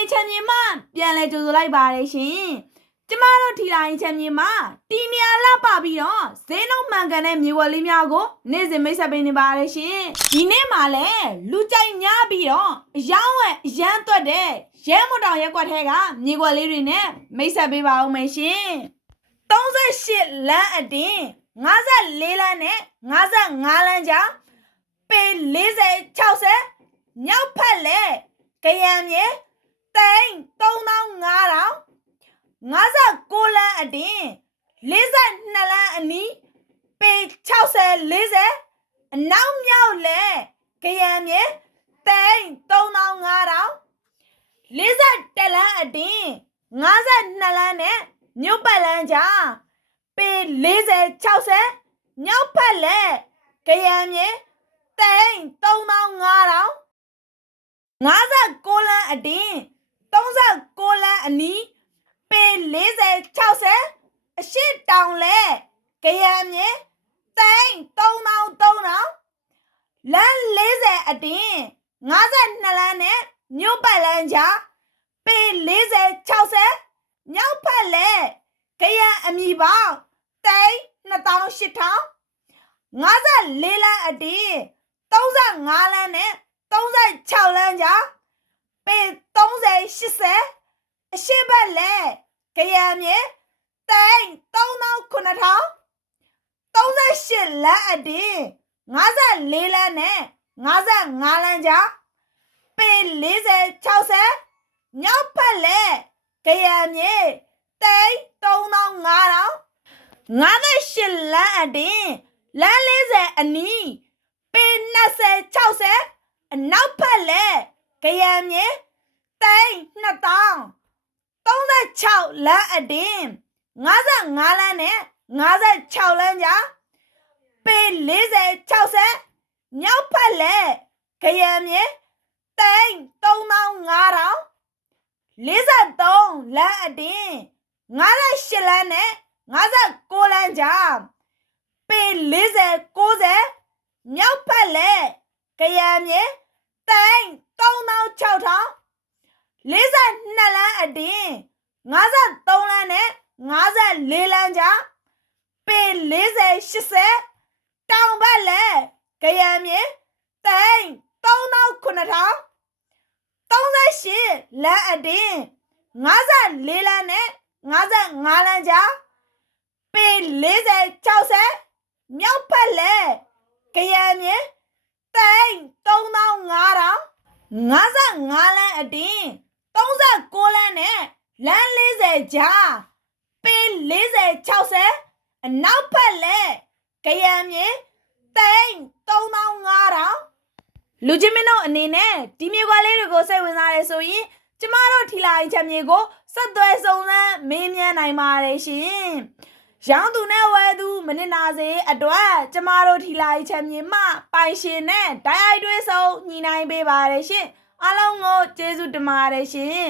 ရင်ချမ်းမြေမှပြန်လဲကြိုဆိုလိုက်ပါတယ်ရှင်ကျမတို့ထီလာရင်ချမ်းမြေမှာတီနီယာလာပါပြီးတော့ဈေးနှုန်းမှန်ကန်တဲ့မြေဝယ်လေးများကိုနေ့စဉ်မိတ်ဆက်ပေးနေပါတယ်ရှင်ဒီနေ့မှာလည်းလူကြိုက်များပြီးတော့အယောင်းဝယ်အရန်သွက်တဲ့ရဲမတောင်ရက်ကွက်ထဲကမြေဝယ်လေးတွေနဲ့မိတ်ဆက်ပေးပါဦးမယ်ရှင်38လမ်းအတင်း54လမ်းနဲ့55လမ်းကြားပေ40 60မြောက်ဖက်လဲကရံမြေသိန်း3500 59လမ်းအတင်း42လမ်းအနီးပေ60 40အနောက်မြောက်လဲကရံမြေသိန်း3500 41လမ်းအတင်း52လမ်းနဲ့မြို့ပတ်လမ်းကြားပေ40 60မြောက်ဖက်လဲကရံမြေသိန်း3500 59လမ်းအတင်း39လမ်းအနီးပေ40 60အရှိတောင်လဲကရံမြေသိန်း3300လမ်း40အတင်း52လမ်းနဲ့မြို့ပတ်လမ်းကြားပေ40 60မြောက်ဖက်လဲကရံအမီပေါင်းသိန်း2800 54လမ်းအတင်း35လမ်းနဲ့36လမ်းကြားပေ30 80အရှိဘက်လဲကရံမြေသိန်း3900 38လမ်းအတင်း54လမ်းနဲ့55လမ်းကြားပေ40 60မြောက်ဖက်လဲကရံမြေသိန်း3500 58လမ်းအတင်းလမ်း40အနီးပေ20 60အနောက်ဖက်လဲကရံမြေသိန်း2000 36လမ်းအတင်း55လမ်းနဲ့56လမ်းကြားပေ40 60မြောက်ဖက်လဲကရံမြေသိန်း3500 43လမ်းအတင်း58လမ်းနဲ့59လမ်းကြားပေ40 90မြောက်ဖက်လဲကရံမြေသိန်း3600 42လမ်းအတင်း53လမ်းနဲ့54လမ်းကြားပေ40 80တောင်ဘက်လဲကရံမြေသိန်း3900 38လမ်းအတင်း54လမ်းနဲ့55လမ်းကြားပေ40 60မြောက်ဖက်လဲကရံမြေသိန်း3500 55လမ်းအတင်း39လမ်းနဲ့လမ်း40ကြားပေ40 60အနောက်ဖက်လဲကရံမြေသိန်း3500လူချင်းမင်းတို့အနေနဲ့ဒီမြေကွာလေးတွေကိုစိတ်ဝင်စားရဲဆိုရင်ကျမတို့ထီလာရင်ချက်မြေကိုဆက်သွယ်စုံစမ်းမေးမြန်းနိုင်ပါတယ်ရှင်ရောင်းသူနဲ့ဝယ်သူမနစ်နာစေအတွက်ကျမတို့ထီလာရင်ချက်မြေမှပိုင်ရှင်နဲ့တိုက်ရိုက်တွေ့ဆုံညှိနှိုင်းပေးပါတယ်ရှင်အားလုံးကိုကျေးဇူးတင်ပါတယ်ရှင်